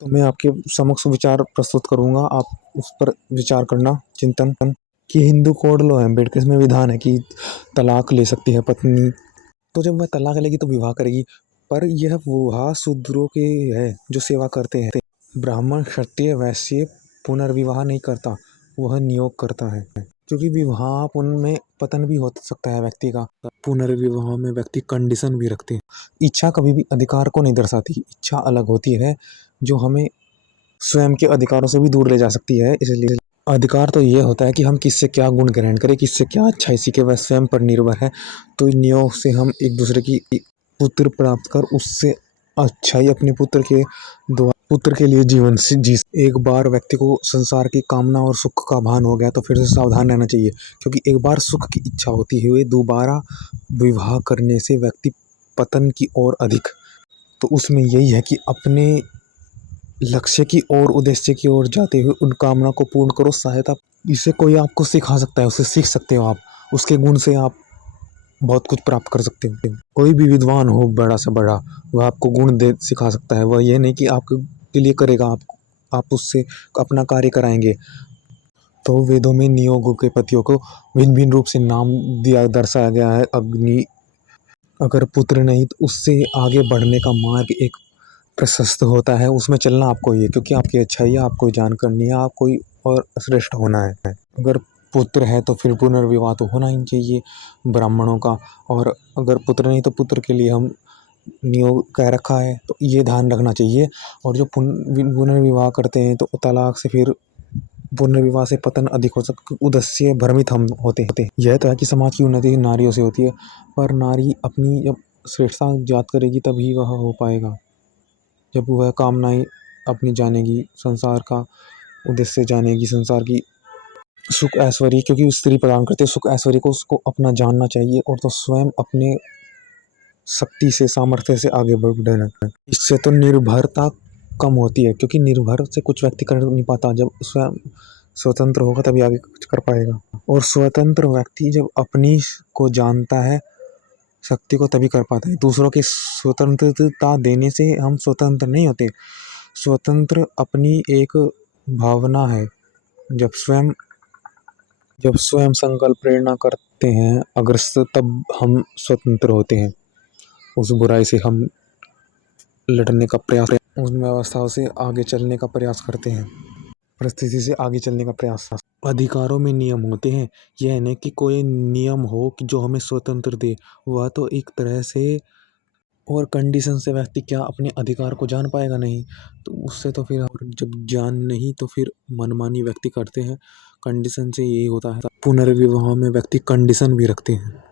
तो मैं आपके समक्ष विचार प्रस्तुत करूंगा, आप उस पर विचार करना, चिंतन कि हिंदू कोड लॉ है, अम्बेडकर इसमें विधान है कि तलाक ले सकती है पत्नी। तो जब वह तलाक लेगी तो विवाह करेगी, पर यह विवाह शूद्रों के है जो सेवा करते हैं। ब्राह्मण क्षत्रिय वैश्य पुनर्विवाह नहीं करता, वह नियोग करता है, क्योंकि विवाह उनमें पतन भी हो सकता है व्यक्ति का। पुनर्विवाह में व्यक्ति कंडीशन भी रखते हैं। इच्छा कभी भी अधिकार को नहीं दर्शाती, इच्छा अलग होती है जो हमें स्वयं के अधिकारों से भी दूर ले जा सकती है। इसलिए अधिकार तो ये होता है कि हम किससे क्या गुण ग्रहण करें, किससे क्या अच्छाई सीखे, वह स्वयं पर निर्भर है। तो नियोग से हम एक दूसरे की पुत्र प्राप्त कर उससे अच्छाई अपने पुत्र के द्वारा पुत्र के लिए जीवन से जी। एक बार व्यक्ति को संसार की कामना और सुख का भान हो गया तो फिर से सावधान रहना चाहिए, क्योंकि एक बार सुख की इच्छा होती हुए दोबारा विवाह करने से व्यक्ति पतन की ओर अधिक। तो उसमें यही है कि अपने लक्ष्य की ओर, उद्देश्य की ओर जाते हुए उन कामना को पूर्ण करो। सहायता इसे कोई आपको सिखा सकता है, उससे सीख सकते हो आप, उसके गुण से आप बहुत कुछ प्राप्त कर सकते हो। कोई भी विद्वान हो बड़ा से बड़ा, वह आपको गुण दे सिखा सकता है। वह यह नहीं कि आपके लिए करेगा, आप उससे अपना कार्य कराएंगे। तो वेदों में नियोगों के पतियों को भिन्न भिन्न रूप से नाम दिया दर्शाया गया है। अग्नि, अगर पुत्र नहीं तो उससे आगे बढ़ने का मार्ग एक प्रशस्त होता है, उसमें चलना आपको ही है, क्योंकि आपकी अच्छाई है, आपको जान करनी है, आप कोई और श्रेष्ठ होना है। अगर पुत्र है तो फिर पुनर्विवाह तो होना ही चाहिए ब्राह्मणों का। और अगर पुत्र नहीं तो पुत्र के लिए हम नियोग कह रखा है, तो ये ध्यान रखना चाहिए। और जो पुनर्विवाह करते हैं तो तलाक से फिर पुनर्विवाह से पतन अधिक हो सकता, उद्देश्य भ्रमित हम होते हैं। यह तो है कि समाज की उन्नति नारियों से होती है, पर नारी अपनी जब श्रेष्ठता ज्ञात करेगी तभी वह हो पाएगा। जब वह कामनाएं अपनी जानेगी, संसार का उद्देश्य जानेगी, संसार की सुख ऐश्वर्य, क्योंकि स्त्री प्रदान करते सुख ऐश्वर्य को उसको अपना जानना चाहिए, और तो स्वयं अपने शक्ति से, सामर्थ्य से आगे बढ़ना है। इससे तो निर्भरता कम होती है, क्योंकि निर्भर से कुछ व्यक्ति कर नहीं पाता। जब स्वयं स्वतंत्र होगा तभी आगे कुछ कर पाएगा। और स्वतंत्र व्यक्ति जब अपनी को जानता है, शक्ति को, तभी कर पाता है। दूसरों की स्वतंत्रता देने से हम स्वतंत्र नहीं होते। स्वतंत्र अपनी एक भावना है। जब स्वयं संकल्प प्रेरणा करते हैं अग्रसर, तब हम स्वतंत्र होते हैं। उस बुराई से हम लड़ने का प्रयास, उन व्यवस्थाओं से आगे चलने का प्रयास करते हैं, परिस्थिति से आगे चलने का प्रयास। अधिकारों में नियम होते हैं, यह नहीं कि कोई नियम हो कि जो हमें स्वतंत्र दे। वह तो एक तरह से, और कंडीशन से व्यक्ति क्या अपने अधिकार को जान पाएगा? नहीं। तो उससे तो फिर जब जान नहीं तो फिर मनमानी व्यक्ति करते हैं। कंडीशन से यही होता है। पुनर्विवाह में व्यक्ति कंडीशन भी रखते हैं।